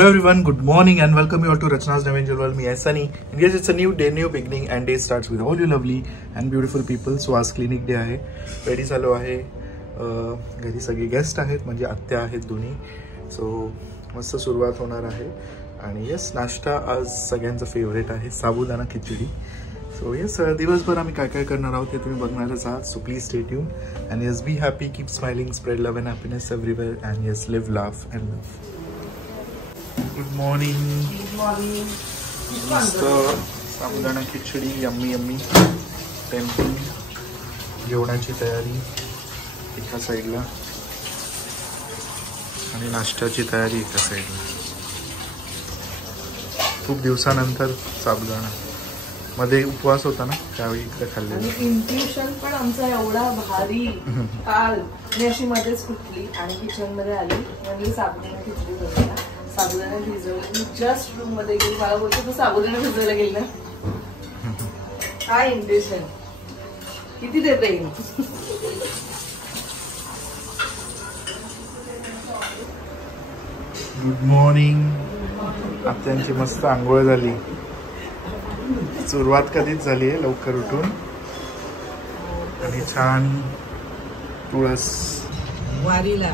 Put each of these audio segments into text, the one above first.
Hello everyone, good morning and welcome you all to Rachna's Naveen World. Me is Sunny. And yes, it's a new day, new beginning and day starts with all you lovely and beautiful people. So आज clinic day आहे. Ready झालो आहे. घरी सगळे guest आहेत म्हणजे आत्या आहेत दोन्ही. सो मस्त सुरुवात होणार आहे. आणि यस नाश्ता आज सगळ्यांचा फेवरेट आहे साबुदाणा खिचडी. सो यस दिवसभर आम्ही काय काय करणार आहोत ते तुम्ही बघणारच आहात. So please stay tune and yes be happy, keep smiling, spread love and happiness everywhere and yes live, laugh and love. Good morning. मस्त साबुदाणा खिचडी यम्मी यम्मी. टेम्पल जेवणाची तयारी एका साईडला आणि नाश्त्याची तयारी एका साईडला. खूप दिवसानंतर साबुदाणा. मध्ये उपवास होता ना त्यावेळी इकडे खाल्लेलं. इंट्युशन पण आमचा एवढा भारी काल मी अशी मध्येच कुठली आणि किचन मध्ये आली म्हणजे साबुदाणा खिचडी बनवला. साबुदाणा भिजवली मी जस्ट रूम मध्ये गेली. मला बोलतो तू साबुदाणा भिजवायला गेली ना. काय इंट्युशन किती ते प्रेम. Good morning. आत्यांची मस्त आंघोळ झाली. सुरुवात कधीच झाली आहे लवकर उठून आणि छान तुळस वारीला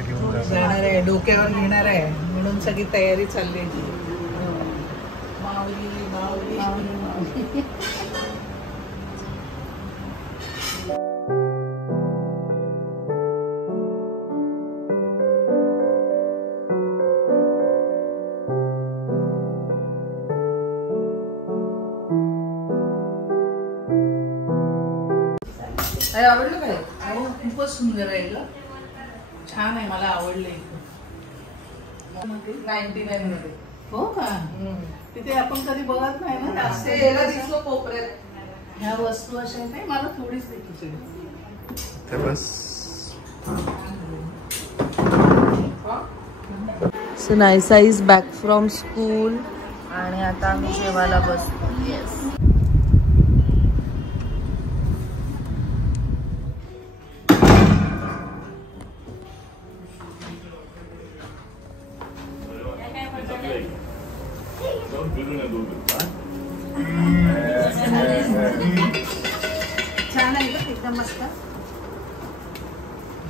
घेऊन जाणार आहे. डोक्यावर घेणार आहे म्हणून सगळी तयारी चालली आहे. माऊली माऊली माऊली. आवडलं काय? खूपच सुंदर आहे ग. छान आहे. मला आवडले. 99 मध्ये. हो का? तिथे आपण कधी बघत नाही ना. याला दिसलो कोपऱ्यात. ह्या वस्तू अशा नाही. मला थोडीच दे खिचडी. बस. So Naisa is back from school आणि आता आम्ही जेवायला बसतो. येस. छान आहे ग एकदम मस्त.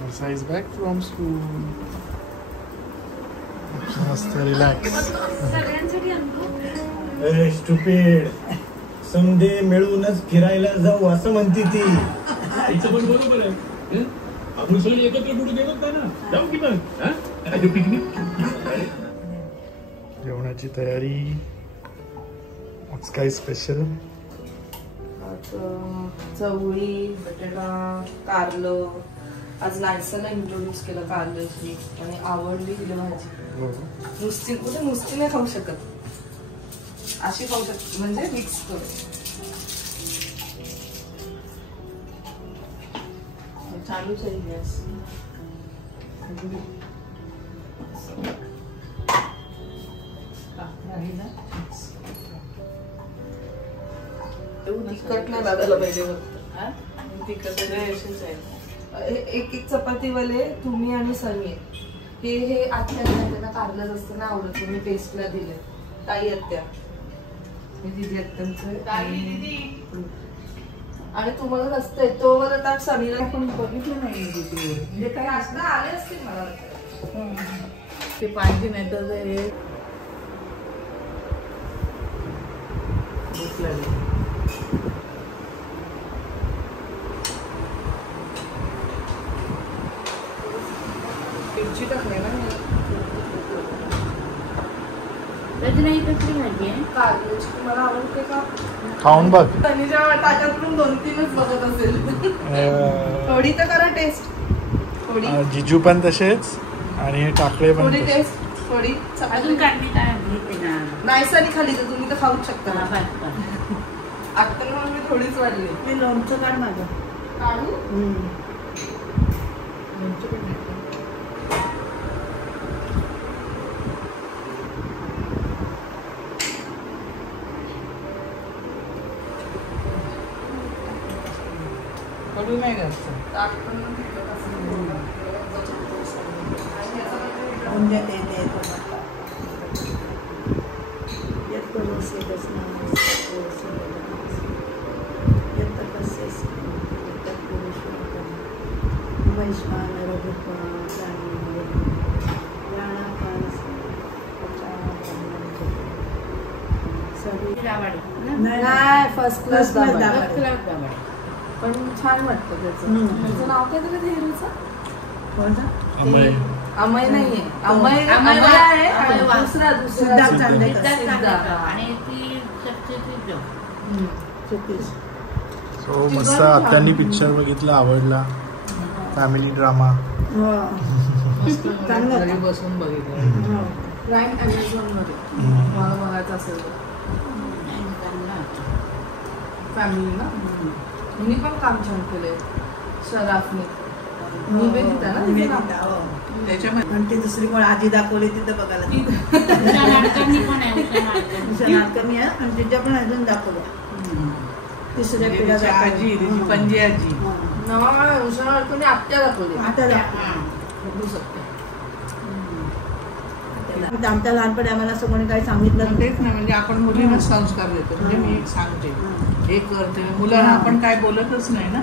Narsa is back from school. मस्त रिलॅक्स. स्टुपिड. समडे मिळूनच फिरायला जाऊ असं म्हणते ती. आईचं पण बरोबर आहे. आपण सगळे एकत्र कुठे गेलो का ना. जाऊ की मग पिकनिक. जेवणाची तयारी. आज काय स्पेशल? चवळी बटाटा कारलं. आज नायसाला इंट्रोड्यूस केलं कारल्याची आणि आवडली तिला भाजी. नुसती कुठे नुसती नाही खाऊ शकत. अशी खाऊ शकत म्हणजे मिक्स करून. चालूच आहे गॅस. तिखट नाही लागायला पाहिजे. तिखट एक एक चपातीवाले तुम्ही आणि सनी हे आत्या त्यांना कारलं असतं ना आवडत. मी पेस्टला दिले. ताई आत्या मी दिदी आत्यांचं आणि तुम्हाला नसतंय तो वाला ताट सनीला पण बघितलं नाही. म्हणजे काही असं आले असतील मला ते पाहिजे नाही तर हे भूक लागली. मिरची टाकले ना. नाही कसली भाजी आहे कारल्याची तुम्हाला आवडते का? खाऊन बघ. सनीच्या ताटातून 2-3च बघत असेल. थोडी तर करा टेस्ट. थोडी जिजू पण तसेच आणि हे टाकळे पण थोडी टेस्ट. थोडी अजून काढली काय घेते ना. नायसानी खाली तर तुम्ही तर खाऊच शकता ना. आता मग मी थोडीच वाढली. मी लोणचं काढ माझं. काढू लोणचं पण कडू नाही जास्त. उद्या ते नाही फर्स्ट क्लास दाबड दाबड. पण छान वाटतं त्याचं. त्याचं नाव काय दिलं ते हिरोचं? अमय. अमय नाहीये, अमय अमय आहे अमय आणि वा. दुसरा सिद्धार्थ चांदेकर. सिद्धार्थ सिद्धार्थ. चांदेकर. आणि ती सत्यजित सो मस्त आत्यांनी पिक्चर बघितला, आवडला. Family drama. घरी बसून बघितलं. प्राईम अमेझॉन मध्ये मला बघायचं असेल फॅमिली ना. मी पण काम छान केलंय शराफने. निवेदिता ना तिचं नाव? त्याच्यामध्ये आणि ती दुसरी कोण आजी दाखवली तिथं बघायला उषा नाडकर्णी पण आहे. उषा नाडकर्णी आहे आणि तिच्या पण अजून दाखवल्या तिसऱ्या पिढ्या आजी पणजी आजी नाव उषा नाडकर्णी आत्या दाखवली. आमच्या लहानपणी आम्हाला असं कोणी काही सांगितलं तेच नाही. म्हणजे आपण मुलींना संस्कार देतो. म्हणजे मी एक सांगते, हे करते, मुलांना आपण काय बोलतच नाही ना.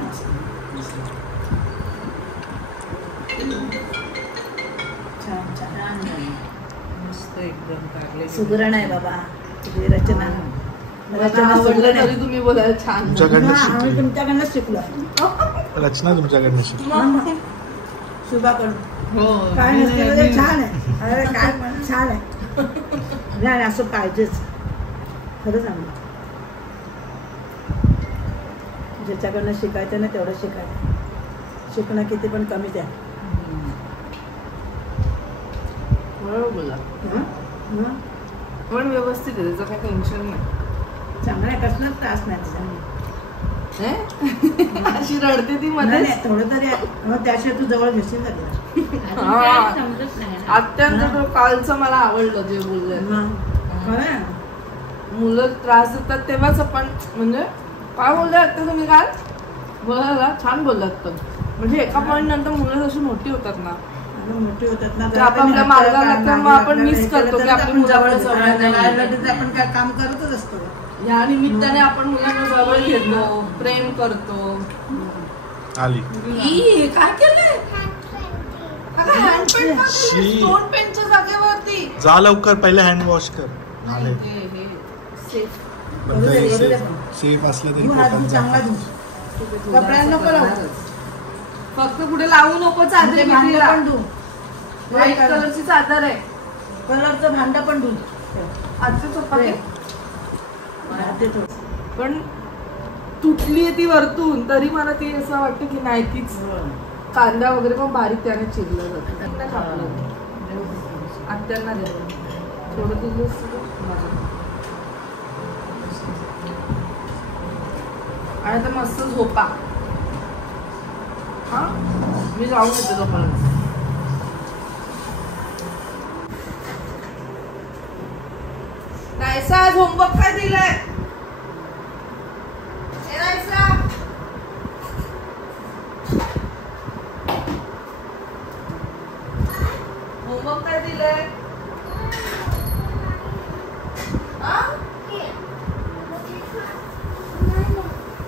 छान छान मस्त एकदम कारले. सुगरण आहे बाबा तुझी रचना. रचना आवडलं सुगरण आहे. तरी तुम्ही बोलायला छान. तुमच्याकडनं आम्ही शिकली. तुमच्याकडनं शिकलो. रचना तुमच्याकडनं शिकली. शुभाकडून हो काय नसते म्हणजे छान आहे. अरे काय पण छान आहे. नाही असं पाहिजेच. खरं सांग, ज्याच्याकडनं शिकायचं ना तेवढं शिकायचं. शिकणं किती पण कमीच आहे. बरोबर बोला. हं? पण व्यवस्थित आहे, त्याचं काही टेन्शन नाही. चांगलं आहे. कसलाच त्रास नाही तिचा. अशी रडते ती नाही, मध्ये. नाही, थोडं तरी आहे. मग त्याशिवाय तू जवळ घेशील का तिला? समजत नाही ना. अत्यंत कालचं मला आवडलं जे बोलले. खरं आहे. मुलं त्रास देतात तेव्हाच आपण म्हणजे काय बोलले आता तुम्ही काल बोलायला छान बोललात. पण म्हणजे एका पॉईंट नंतर मुलं जशी मोठी होतात ना आणि मोठी होतात ना ते आपापल्या मार्गाला लागतात. मग आपण मिस करतो की आपली मुलं जवळ जवळ नाही. आपण काय काम करतच असतो. या निमित्ताने आपण मुलांना जवळ घेतो, प्रेम करतो. आली. ई, काय केलंय? हँडपेंट शी. स्टोन पेंटच्या जागेवरती. जा लवकर, पहिले हँड वॉश कर. नाही, आले. हे safe. पण तरी सेफ असलं तरी तू हात धु, चांगला धु. कपड्यांना नको लावू. फक्त कुठे लावू नको चादर. ते भांडं पण धु. व्हाईट कलरची चादर आहे. कलरचं भांडं पण धु. आजचं चपाती ते थोडं. पण तुटली ती वरतून तरी मला ती असं वाटतं की नाही तीच. कांदा वगैरे पण बारीक त्याने चिरलं जातं. आत्यांना द्यावं थोडं दिलं आणि आता मस्त झोपा. हा मी जाऊन येते झोपायला. नाहीसा होमवर्क काय दिलाय? होमवर्क काय दिलंय?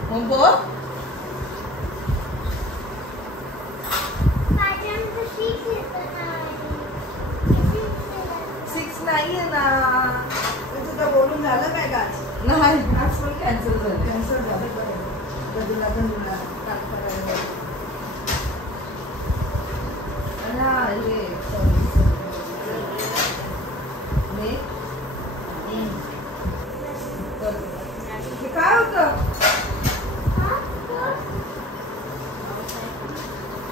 होमवर्क सिक्स नाहीये ना. तुझं बोलून झालं काय का आज? नाही आज पण कॅन्सल झालं. कॅन्सल झालं. बरं. गजूला गजूला काम करायला. काय होतं?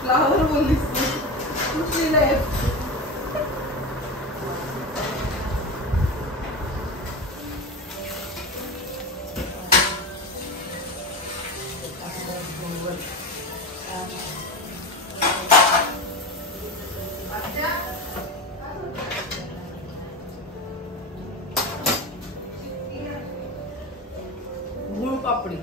फ्लावर बोललीस तू. गुळ पापडी.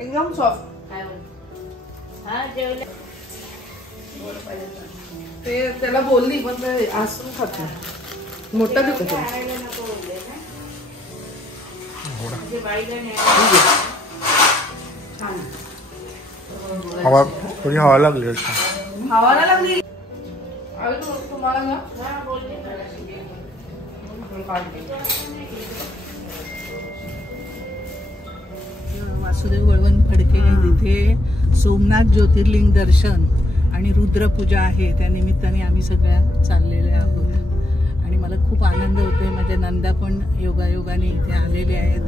एकदम सॉफ्ट. ते त्याला बोलली पण ते असून खात नाही. मोठा दिसतो हवा थोडी हवा लागली हवाला लागली तुम्हाला ना वासुदेव वळवंत फडके तिथे सोमनाथ ज्योतिर्लिंग दर्शन आणि रुद्रपूजा आहे, त्या निमित्ताने आम्ही सगळ्या चाललेल्या आहोत आणि मला खूप आनंद होतोय. माझ्या नंदा पण योगायोगाने इथे आलेले आहेत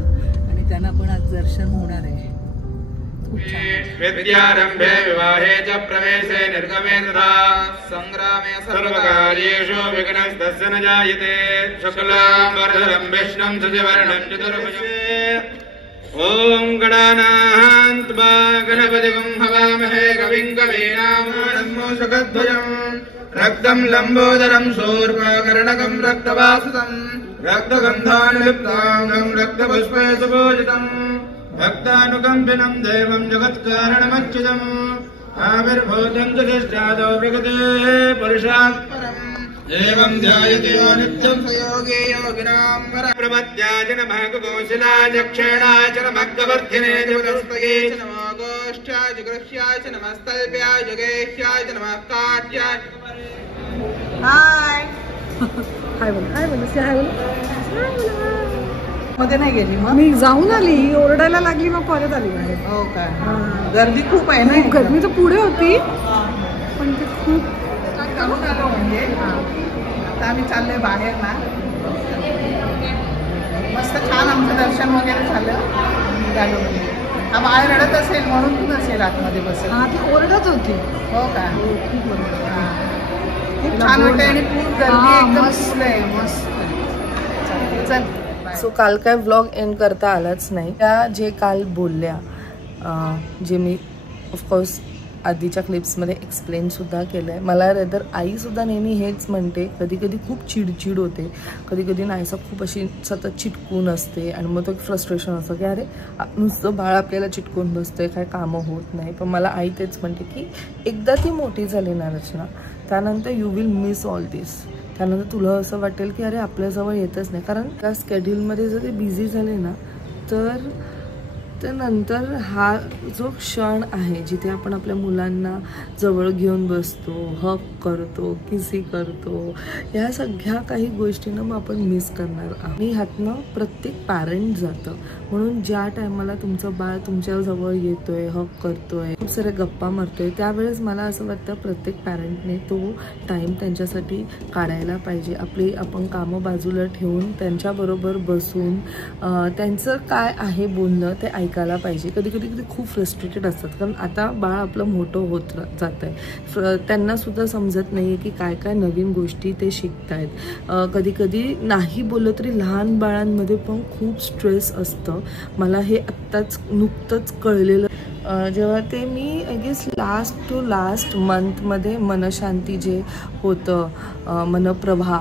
आणि त्यांना पण आज दर्शन होणार आहे. खूप छान. विद्यारंभे विवाहे च प्रवेशे निर्गमे तथा संग्रामे सर्वकार्येषु विघ्नस्तस्य न जायते. शुक्लां वरदं विष्णुं शशिवर्णं चतुर्भुजं. ओम गणानान्त्वा गणपतिं हवामहे कविं कवीनामुपमश्रवस्तमं. रक्तं लंबोदरं शूर्पकर्णकं रक्तवासुतं. रक्तगन्धानुलिप्तांगं रक्तपुष्पे सुपूजितं. भक्तानुकम्पिनं देवं जगत्कारणमच्युतम्. आविर्भूतं च तिष्ठादौ प्रकृतेः पुरुषात् परम्. एवं ध्यायते यो नित्यं प्रयोगे योगिनां प्रपद्याय च नमः कौशलाय चक्षणाय च नमः गवर्धिने जगतस्तये च नमः गोष्ठाय च गृह्याय च नमः स्तल्प्याय जगेश्याय च नमः काट्याय. हाय हाय बोल, हाय बोल, हाय बोल. मध्ये नाही गेली मग मी जाऊन आली, ओरडायला लागली, मग परत आली बाहेर. हो काय. गर्दी खूप आहे ना. गर्मी तर पुढे होती पण ते खूप जाऊन आलो म्हणजे. आता आम्ही चाललोय बाहेर ना. मस्त छान आमचं दर्शन वगैरे झालं, निघालो म्हणजे. हा बाहेर रडत असेल म्हणून तू नसेल आतमध्ये बसेल. हा ती ओरडत होती. हो का. खूप खूप छान वाटतं आणि खूप गर्दी एकदम फुलंय. मस्त. चल. सो काल काय व्लॉग एंड करता आलाच नाही. त्या जे काल बोलल्या जे मी ऑफकोर्स आधीच्या क्लिप्समध्ये एक्सप्लेनसुद्धा केलं आहे. मला रेदर आईसुद्धा नेहमी हेच म्हणते, कधी कधी खूप चिडचिड होते, कधी कधी नाहीसा खूप अशी सतत चिटकून असते आणि मग तो एक फ्रस्ट्रेशन असतं की अरे नुसतं बाळ आपल्याला चिटकून बसते, काय कामं होत नाही. पण मला आई तेच म्हणते की एकदा ती मोठी झाली ना रचना, त्यानंतर यू विल मिस ऑल दिस. त्यानंतर तुला असं वाटेल की अरे आपल्याजवळ येतच नाही. कारण त्या स्केड्यूलमध्ये जर ते बिझी झाले ना तर नंतर हा जो क्षण आहे जिथे आपण आपल्या मुलांना जवळ घेऊन बसतो, हक करतो, किसी करतो, ह्या सगळ्या काही गोष्टींना मग आपण मिस करणार आहोत. मी ह्यातनं प्रत्येक पॅरेंट जातं. म्हणून ज्या टायमाला तुमचं बाळ तुमच्या जवळ येतोय, हक करतोय, खूप साऱ्या गप्पा मारतोय, त्यावेळेस मला असं वाटतं प्रत्येक पॅरेंटने तो टाईम त्यांच्यासाठी काढायला पाहिजे. आपण कामं बाजूला ठेवून त्यांच्याबरोबर बसून त्यांचं काय आहे बोलणं ते ऐकायला पाहिजे. कधी खूप फ्रस्ट्रेटेड असतात कारण आता बाळ आपलं मोठं होत जात आहे. त्यांनासुद्धा समजत नाही आहे की काय काय नवीन गोष्टी ते शिकत आहेत. कधी नाही बोललं तरी लहान बाळांमध्ये पण खूप स्ट्रेस असतं. मला हे आत्ताच नुकतंच कळलेलं जेव्हा ते मी आय गेस लास्ट मंथमध्ये मनशांती जे होतं मनप्रभा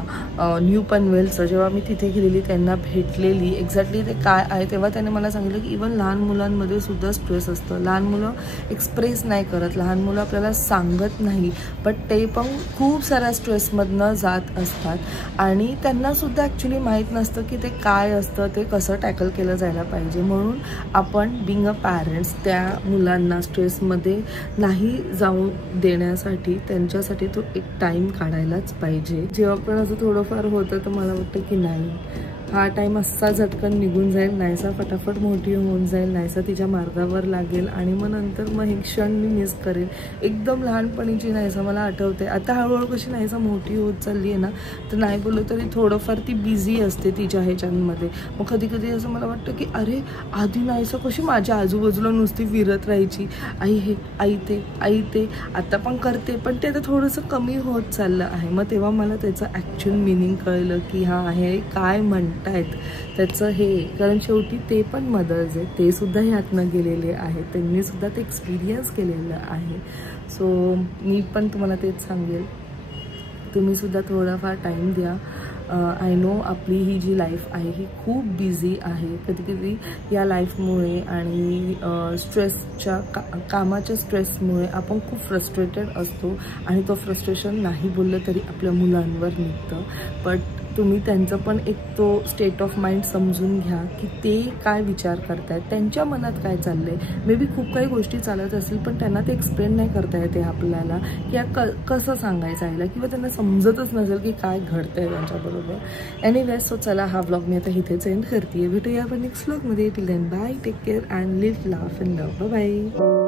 न्यू पनवेलचं, जेव्हा मी तिथे गेलेली त्यांना भेटलेली एक्झॅक्टली ते काय आहे तेव्हा त्याने मला सांगितलं की इवन लहान मुलांमध्ये सुद्धा स्ट्रेस असतं. लहान मुलं एक्सप्रेस नाही करत, लहान मुलं आपल्याला सांगत नाही, बट ते पण खूप साऱ्या स्ट्रेसमधनं जात असतात आणि त्यांनासुद्धा ॲक्च्युली माहीत नसतं की ते काय असतं, ते कसं टॅकल केलं जायला पाहिजे. म्हणून आपण बिंग अ पॅरेंट्स त्या मुलांना स्ट्रेसमध्ये नाही जाऊन देण्यासाठी त्यांच्यासाठी तो एक टाईम काढायलाच पाहिजे. जेव्हा पण असं थोडंफार होतं तर मला वाटतं की नाही हा टाईम असा झटकन निघून जाईल, नाहीसा फटाफट मोठी होऊन जाईल, नाहीसा तिच्या मार्गावर लागेल आणि मग नंतर मग हे क्षण मी मिस करेल. एकदम लहानपणीची नाहीसा मला आठवते. आता हळूहळू कशी नाहीसा मोठी होत चालली आहे ना तर नाही बोललं तरी थोडंफार ती बिझी असते तिच्या ह्याच्यामध्ये. मग कधी असं मला वाटतं की अरे आधी नाहीसा कशी माझ्या आजूबाजूला नुसती फिरत राहायची, आई हे आई ते आता पण करते, पण ते आता थोडंसं कमी होत चाललं आहे. मग तेव्हा मला त्याचं ॲक्च्युअल मिनिंग कळलं की हा हे काय म्हणतायत त्याचं हे. कारण शेवटी ते पण मदर्स आहेत, ते सुद्धा ह्यातनं गेलेले आहेत, त्यांनी सुद्धा ते एक्सपिरियन्स केलेलं आहे. सो मी पण तुम्हाला तेच सांगेल, तुम्ही सुद्धा थोडाफार टाईम द्या. आय नो आपली ही जी लाईफ आहे ही खूप बिझी आहे. कधी या लाईफमुळे आणि स्ट्रेसच्या कामाच्या स्ट्रेसमुळे आपण खूप फ्रस्ट्रेटेड असतो आणि तो फ्रस्ट्रेशन नाही बोललं तरी आपल्या मुलांवर निघतं. बट तुम्ही त्यांचं पण एक तो स्टेट ऑफ माइंड समजून घ्या की ते काय विचार करतायत, त्यांच्या मनात काय चाललंय. मे बी खूप काही गोष्टी चालत असतील पण त्यांना ते एक्सप्लेन नाही करता येते आपल्याला की कसं सांगायचं आईला, किंवा त्यांना समजतच नसेल की काय घडतंय त्यांच्याबरोबर. एनिवेज सो चला हा व्लॉग मी आता इथेच एंड करते. भेटूया आपण नेक्स्ट व्लॉगमध्ये. Till then bye, take care and live, laugh and love. Bye.